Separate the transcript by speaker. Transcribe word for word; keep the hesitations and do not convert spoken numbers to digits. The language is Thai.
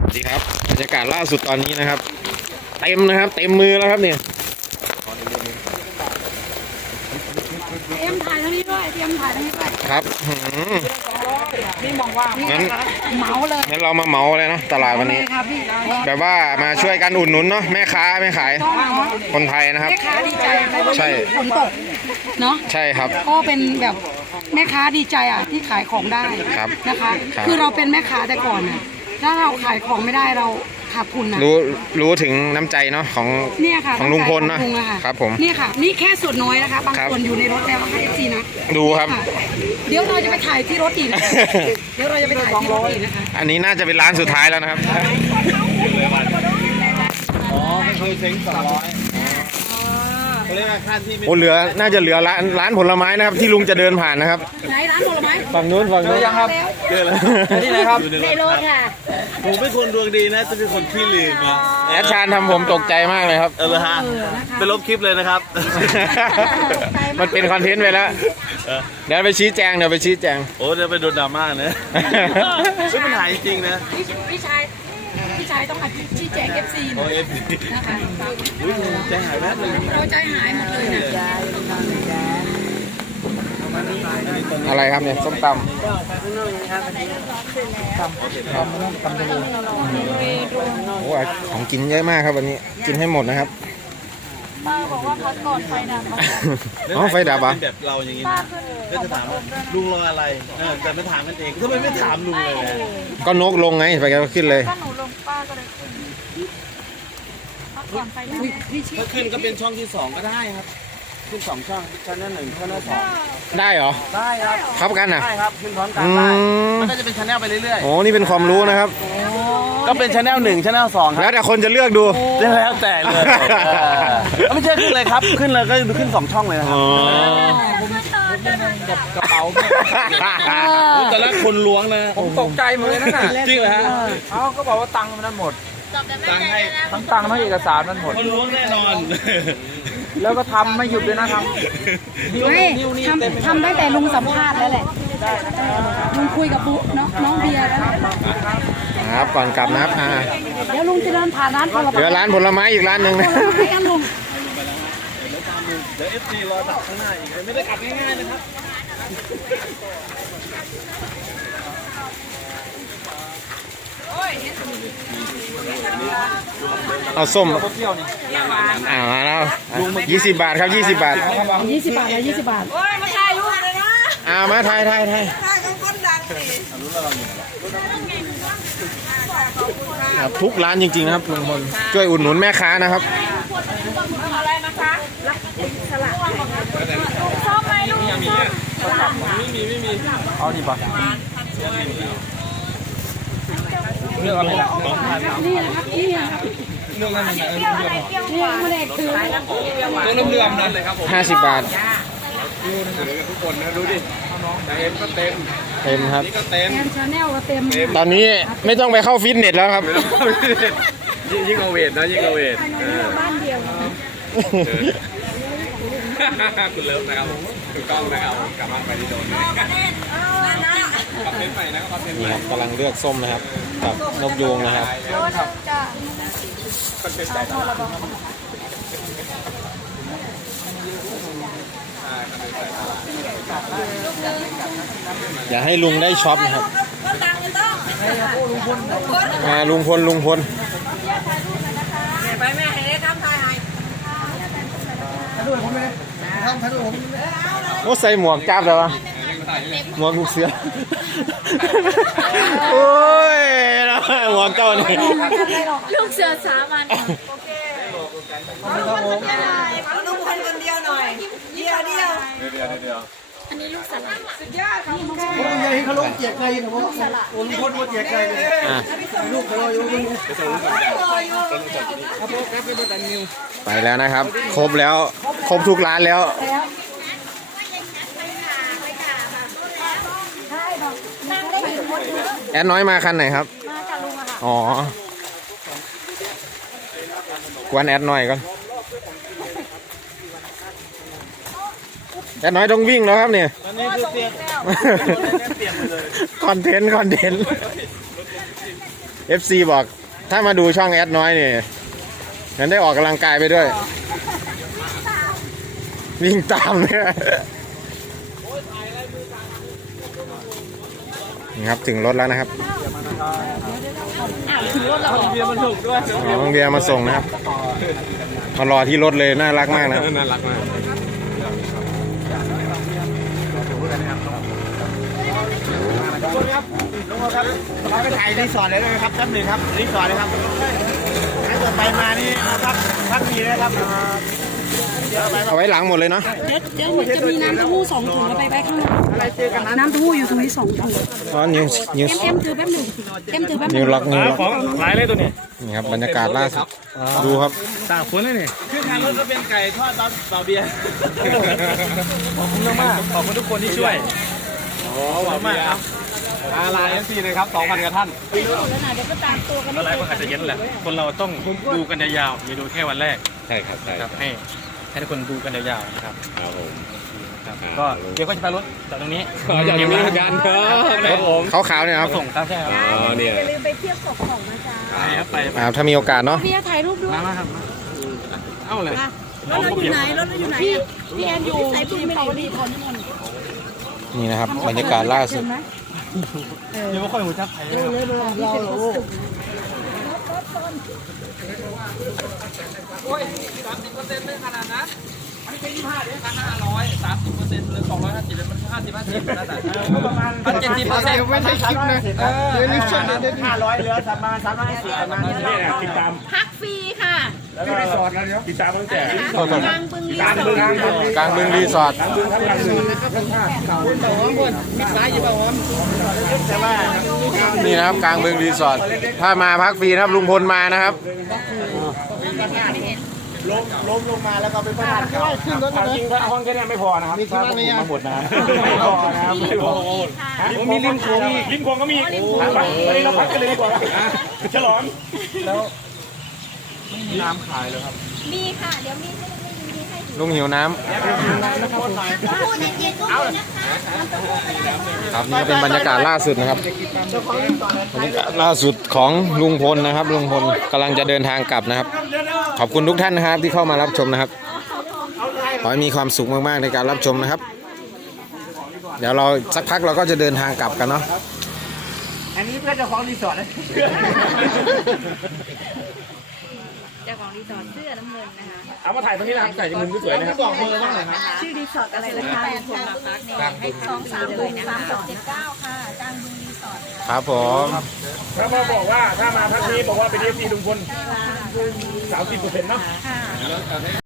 Speaker 1: ดีครับบรรยากาศล่าสุดตอนนี้นะครับเต็มนะครับเต็มมือแล้วครับเนี่ย
Speaker 2: เตรียมถ่ายทางนี้ด้วยเตรียมถ่ายทางนี้ด้วย
Speaker 1: ครับ
Speaker 2: นี่มองว่า
Speaker 1: งั้น
Speaker 2: เหมาเลย
Speaker 1: งั้นเรามาเหมาเลยนะตลาดวันนี้แบบว่ามาช่วยกันอุดหนุนเนาะแม่ค้าแม่ขายคนไทยนะครับ
Speaker 2: แม่ค้าดีใจ
Speaker 1: ใช่
Speaker 2: ฝนตกเนาะ
Speaker 1: ใช่ครับ
Speaker 2: ก็เป็นแบบแม่ค้าดีใจอ่ะที่ขายของได้นะคะคือเราเป็นแม่ค้าแต่ก่อนอ่ะถ้าเราขายของไม่ได้เราขาดทุนนะ
Speaker 1: รู้รู้ถึงน้ำใจเนาะของ
Speaker 2: เนี่ยค่ะ
Speaker 1: ของลุงพลเนาะครับผม
Speaker 2: นี่ค่ะนี่แค่ส่วนน้อยนะคะบางส่วนอยู่ในรถแล้วนะคะเอฟซีนะ
Speaker 1: ดูครับ
Speaker 2: เดี๋ยวเราจะไปถ่ายที่รถอีกเดี๋ยวเราจะไปถ่ายที่รถอีกนะคะ
Speaker 1: อันนี้น่าจะเป็นร้านสุดท้ายแล้วนะครับ
Speaker 3: อ๋อไม่เคยเซ็งสองร้อยเขาเรียกว่าค่าที่
Speaker 1: โอ้เหลือน่าจะเหลือร้านร้านผลไม้นะครับที่ลุงจะเดินผ่านนะครับ
Speaker 2: ไหนร้านผลไม้
Speaker 1: ฝั่งนู้นฝั่งนู้น
Speaker 3: ยังครับเจอแล้วที่ไหนครับ
Speaker 2: ในรถค่ะ
Speaker 3: ผมเป็นคนดวงดีนะจะเป็นคนขี้ลืมนะ
Speaker 1: แอดชานทำผมตกใจมากเลยครับ
Speaker 3: เออฮะไปลบคลิปเลยนะครับ
Speaker 1: มันเป็นคอนเทนต์ไปแล้วเดี๋ยวไปชี้แจงเดี๋ยวไปชี้แจง
Speaker 3: โอ้เดี๋ยวไปโดนดราม่านะไม่เป็นหายจริงนะ
Speaker 2: พี่ชายพี่ชายต้องมาชี้แจง เอฟ ซี
Speaker 3: โอ้ เอฟ ซี
Speaker 2: นะคะ
Speaker 3: ใจหายแป๊บนึง
Speaker 2: เราใจหายหมดเลยนะ
Speaker 1: อะไรครับเนี่ยส้มตำโอ้ของกินเยอะมากครับวันนี้กินให้หมดนะครับ
Speaker 2: ป้าบอกว่าพักก่อนไฟดับ
Speaker 1: อ๋อไฟดับอ่ะ
Speaker 3: แบบเราอย่างนี้นะก็จะถามว่าลุงรออะไรแต่ไม่ถามกันเองทำไมไม่ถามลุงเลย
Speaker 1: ก็นกลงไงไปก็ขึ้นเลย
Speaker 2: ก็หนูลงป้าก็เลยขึ้นพักก่อนไฟดับ
Speaker 3: ถ้าขึ้นก็เป็นช่องที่สองก็ได้ครับขึ้นสองช่องชั้นหนึ่งชั้นสอง
Speaker 1: ได้เหรอ
Speaker 3: ได้ครับ
Speaker 1: ครับกันอ่ะ
Speaker 3: ได้ครับขึ้นพร้อมกันได้มันก็จะเป็นชั้นแนลไปเรื่อยๆ
Speaker 1: โอ้นี่เป็นความรู้นะครับ
Speaker 3: ก็เป็นชั้นแนลหนึ่งชั้นแนลสองครับ
Speaker 1: แล้วแต่คนจะเลือกดู
Speaker 3: แล้วแต่เลยไม่ใช่ขึ้นเลยครับขึ้นเลยก็ขึ้นสองช่องเลยนะครับกระเป๋าแต่ละคนล้วงนะ
Speaker 4: ผมตกใจหมดเลยนั่นน่ะ
Speaker 3: จริงเหรอฮะ
Speaker 4: เขาก็บอกว่าตังค์มันหมด
Speaker 3: ตังค์ให้
Speaker 4: ทั้งตังค์ทั้งเอกสารมันหมด
Speaker 3: คนล้วงแน่นอน
Speaker 4: แล้วก็ทำไม่หยุดเลยนะทำ
Speaker 2: ไม่ทำทำได้แต่ลุงสัมภาษณ์แล้วแหละลุงคุยกับปุ๊น้องน้องเบียร์แล้ว
Speaker 1: ครับก่อนกลับนะครับ
Speaker 2: เดี๋ยวลุงจะเดินผ่านร้านผลไม้
Speaker 1: เดี๋ยวร้านผลไม้อีกร้านหนึ่งนะ
Speaker 2: กันลุง
Speaker 3: เดี๋ยวเอฟซีรอดักข้างหน้าอีกไม่ได้กลับง่ายๆนะครับ
Speaker 1: เอาส้มอ่ามาแล้วยี่สิบบาทครับยี่สิบบาท
Speaker 2: ยี่สิบบาทแล้วยี่สิบบาทโอ้ยมาถ่ายรูปเลยนะ
Speaker 1: อ่ามาถ่ายถ่ายถ่าย
Speaker 2: ถ่ายกับคนดังสิ
Speaker 1: ครับทุกร้านจริงๆนะครับลุงพลช่วยอุดหนุนแม่ค้านะครับ
Speaker 2: อะไรนะคะสลัดชอบไหมลูก
Speaker 3: ไม่มีไม่มี
Speaker 4: เอานี่ป่ะ
Speaker 2: เรื่องอะไรนี่นะครับนี่นะครับเรื่องอะไรเรื่องอะไรเรื่องอะไรคือ
Speaker 4: ตัวเลื่อมๆนั่นเลยครับผม
Speaker 1: ห้าสิบบาท
Speaker 4: ดูทุกคนนะดูดิแต่เอ็มก็เต็ม
Speaker 1: เต็มครับ
Speaker 4: นี่ก็เต็ม
Speaker 2: แอนชาแนลก็เต็ม
Speaker 1: ตอนนี้ไม่ต้องไปเข้าฟิตเนสแล้วครับ
Speaker 4: ยิ่งเอาเวทนะยิ่งเอาเวท
Speaker 2: บ้านเดียว
Speaker 4: คุณเลิฟนะครับถูกต้องนะครับกลับมาไปที่โดนนี่
Speaker 1: ครับกำลังเลือกส้มนะครับกับนกยูงนะครับอย่าให้ลุงได้ช็อปนะครับมาลุงพลลุงพล
Speaker 2: ไปแม่ให้ทำทายให้
Speaker 1: โอ้ใส่หมวกจับเลยวะหมวกลูกเสือโอ้ยหมวกเจ้านี่
Speaker 2: ลูกเสือสามัญโอเคลุงพลลุงพลคนเดียวหน่อยเดียวเดียว
Speaker 3: เดียวเดียว
Speaker 2: อันนี้ลูกสลัดสุดยอดค่ะลุงพล
Speaker 4: ใหญ่เขาลงเกียกไก่นะพ่อลุงพลว่าเกียกไก่ลูกเขาอยู่ลุง
Speaker 1: ไปแล้วนะครับครบแล้วครบทุกร้านแล้วแอดน้อยมาคันไหนครับ
Speaker 2: มากับลุงอะค่ะ
Speaker 1: อ๋อ กวนแอดหน่อยก่อนแอดน้อยต้องวิ่งแล้วครับเนี่ยคอนเทนต์คอนเทนต์เอฟซีบอกถ้ามาดูช่องแอดน้อยนี่งั้นได้ออกกำลังกายไปด้วย วิ่งตามเนี่ยนี่ครับถึงรถแล้วนะครับอ๋อน้องเบียร์มาส่งนะครับมารอที่รถเลยน่ารักมากนะน่ารักมาก
Speaker 3: เราไปถ่ายรีสอร์ทเลยได้ไหมครับแป๊บหนึ่งครับรีสอร์ทเลยครับถ้าเกิดไปมานี่นะครับพักมีนะครับ
Speaker 1: เอาไว้หลังหมดเลยเนาะ
Speaker 2: เดี๋ยวเดี๋ยวมันจะมีน้ำเต้าหู้สองถุงเอาไปไว้ข้างนอกน้ำเต้าหู้อยู่ตรงนี้สองถุง
Speaker 1: อ๋อนิวนิว
Speaker 2: เอ็มเอ็มถือแป๊บหนึ่งเอ็มถือแป๊บห
Speaker 1: นิ
Speaker 2: นึ่
Speaker 1: ว
Speaker 2: ง
Speaker 1: ล็อกนิวล็อก
Speaker 3: ของหลายเลยตัวนี้
Speaker 1: นี่ครับบรรยากาศล่าสุดดูครับ
Speaker 3: ต่างคนเลยนี่คือทางรถก็เป็นไก่ทอดตอนเบาเบียร์ขอบคุณมากขอบคุณทุกคนที่ช่วยขอบคุณมากครับอาลาเอฟซีเลยครับสองพันกับท่านอะไรก็อาจจะเย็นแหละคนเราต้องดูกันยาวๆอย่าดูแค่วันแรกใช่ครับใช่ครับให้ให้ทุกคนดูกันยาวๆนะครับครับผมก็เดี๋ยวก็จะไปรถจากตรงนี้อยากเก็บร้านกันครับผม
Speaker 1: เขาขาวเนี่ยครับ
Speaker 3: ส่งครับใช่ครับ
Speaker 5: อ๋อเนี่ยอย่าลืมไปเที่ยวศพของนะจ๊ะ
Speaker 3: ไปครับไป
Speaker 1: อ่าถ้ามีโอกาสเนาะ
Speaker 2: เบียร์ถ่ายรูปด้วย
Speaker 3: มามาครับเอ้าเลย
Speaker 2: รถเราอยู่ไหนรถเราอยู่ไหนพี่พี่แอนอยู่ทีมเผาดีคน
Speaker 1: นี่นะครับบรรยากาศล่าสุด
Speaker 3: เดี๋ยวไม่ค่อยหูจับไทยนะครับ ประมาณเจ็ดสิบเปอร์เซ็นต์ไม่ใช่คลิปนะเดี๋ยวนี้ชั่วห้าร้อยเหลือสามมาสามร้อยสี่ประมาณนี้ติดตาม
Speaker 5: พักฟรีค่ะ
Speaker 3: แล้วก็รีสอร์ทกันเนาะติดตามตั้งแต่
Speaker 5: กลางบึงรีสอร์ท
Speaker 1: กลางบึงรีสอร์ท
Speaker 3: มิดซ้ายอยู่ป่าวผมแต่ว่า
Speaker 1: นี่นะครับกลางบึงรีสอร์ทถ้ามาพักฟรีนะครับลุงพลมานะครับ
Speaker 3: ล้มล้มลงมาแล้วก็ไปพลาดเขาขึ้นรถเลยจริงๆห้องแค่นี้ไม่พอนะครับมีที่นี่มาหมดนะไม่พอนะครับไม่พอผมมีริมโค้งริมโค้งก็มีอีกวันนี้เราพักกันเลยดีกว่าฉลองแล้วไม่มีน้ำขายเลยครับ
Speaker 5: มีค่ะ เดี๋ยวมีให้มีให้
Speaker 1: ลุงหิวน้ำ
Speaker 5: พูดเย็นๆก็มีนะคะมันจะพูดก็ได้ค่ะ
Speaker 1: ครับนี่ก็เป็นบรรยากาศล่าสุดนะครับบรรยากาศล่าสุดของลุงพลนะครับลุงพลกำลังจะเดินทางกลับนะครับ ขอบคุณทุกท่านนะครับที่เข้ามารับชมนะครับขอให้มีความสุขมากๆในการรับชมนะครับ เดี๋ยวเราสักพักเราก็จะเดินทางกลับกันเนาะ
Speaker 3: อันนี้เพื่อนเจ้าของรีสอร์ทนะ
Speaker 5: เจ้าของรีสอร์ทเสื้อน้ำเงินนะคะ
Speaker 3: เอามาถ่ายตรงนี้นะครับใส่มุมสวยนะครับบอกเบอร์บ้างหน่อยครับ
Speaker 5: ชื่อรีสอร์ทอะไรนะคะคนมาพักเนี่ยให้สองสามเลยนะคะสองเจ็ดเก้าค่ะกลางบึงรีสอร์ทค่ะ
Speaker 1: ครับผม
Speaker 3: ถ้ามาบอกว่าถ้ามาพักนี้บอกว่าเป็นเอฟซีลุงพลสามสิบเปอร์เซ็นต์เนาะ
Speaker 5: ค่ะ